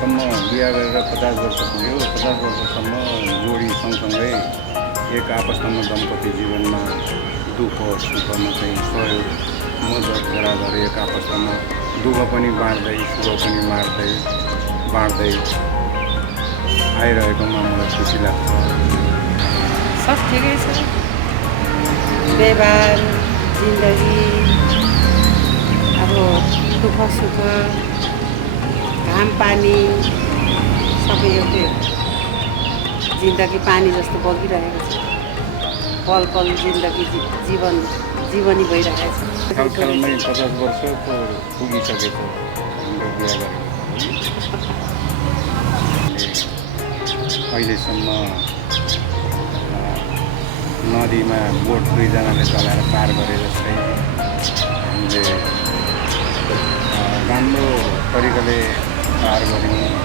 वर्षसम्म बिहा गरेर 50 वर्ष पुग्यो। 50 वर्षसम्म जोडी सँगसँगै एक आपस्तमा दम्पति जीवनमा दुःख सुखमा चाहिँ सहयोग मद्दत गराएर एक आपस्तमा दुःख पनि बाँड्दै सुख पनि बाँड्दै आइरहेकोमा मलाई खुसी लाग्छ। सब ठिकै छ, व्यवहार जिन्दगी अब दुःख सुख घाम पानी सबै एउटै हो। जिन्दगी पानी जस्तो बगिरहेको छ, पल पल जिन्दगी जीवनी भइरहेको छ। खालखालमै 50 वर्षको पुगिसकेको हाम्रो बिहा गरेको अहिलेसम्म नदीमा बोट दुईजनाले चलाएर पार गरे जस्तै हामीले राम्रो तरिकाले पार गऱ्यौँ।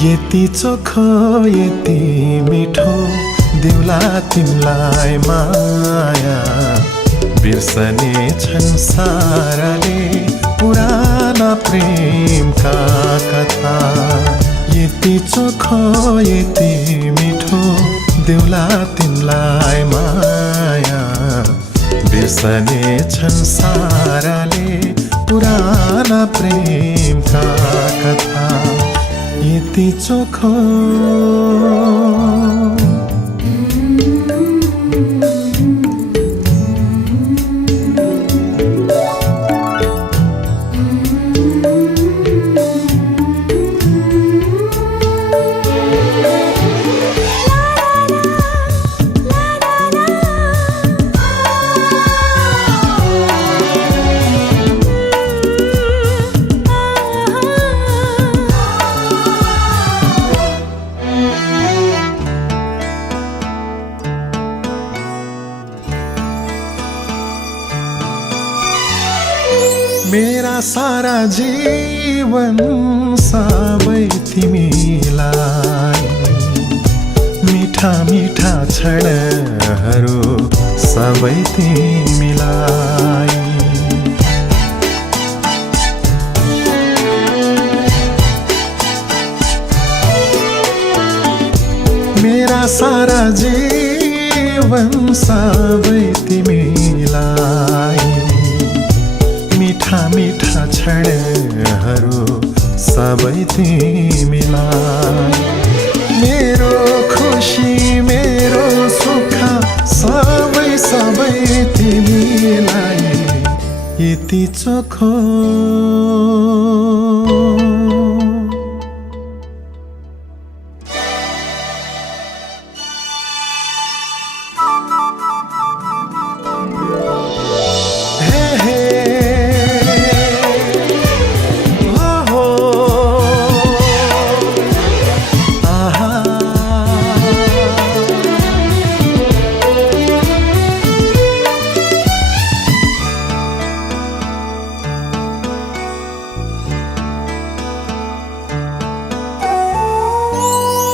यति चोखो यति मिठो देउला तिमलाई माया बिर्सने छन् साराले पुराना प्रेमका कथा। यति चोखो यति मिठो देउला तिमलाई माया बिर्सने छन् साराले पुराना प्रेमका कथा। यति चोखो मेरा सारा जीवन सबै तिमीलाई मिठा मिठा क्षणहरू सबै तिमीलाई। मेरा सारा जीवन सबै तिमीलाई मिठा मिठा क्षणहरू सबै तिमीलाई। मेरो खुसी मेरो सुख सबै तिमीलाई। यति चोखो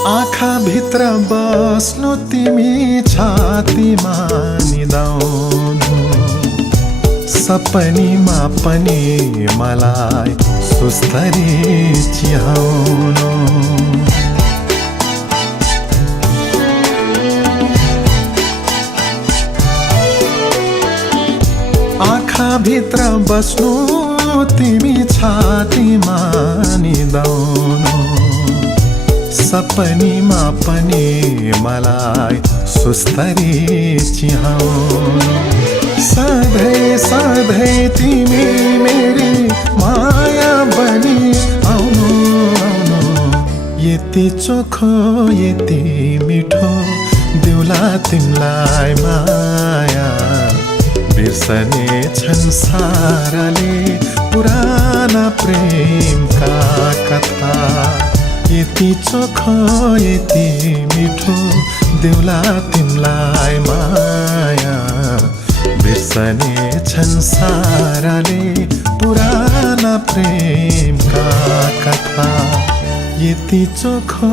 आँखा भित्र बस्नु तिमी छातीमा निदाउनु सपनीमा पनि मलाई सुस्तरी चिहाउनु। आँखा भित्र बस्नु तिमी छातीमा निदाउनु सपनीमा पनि मलाई सुस्तरी चिहाउनु। सधैँ सधैँ तिमी मेरी माया बनी आउनु आउनु। यति चोखो यति मिठो देउला तिमलाई माया बिर्सने छन् साराले पुराना प्रेमका कथा यति चोखो यति मिठो देउला तिमलाई माया बिर्सने छन् साराले पुराना प्रेमका कथा यति चोखो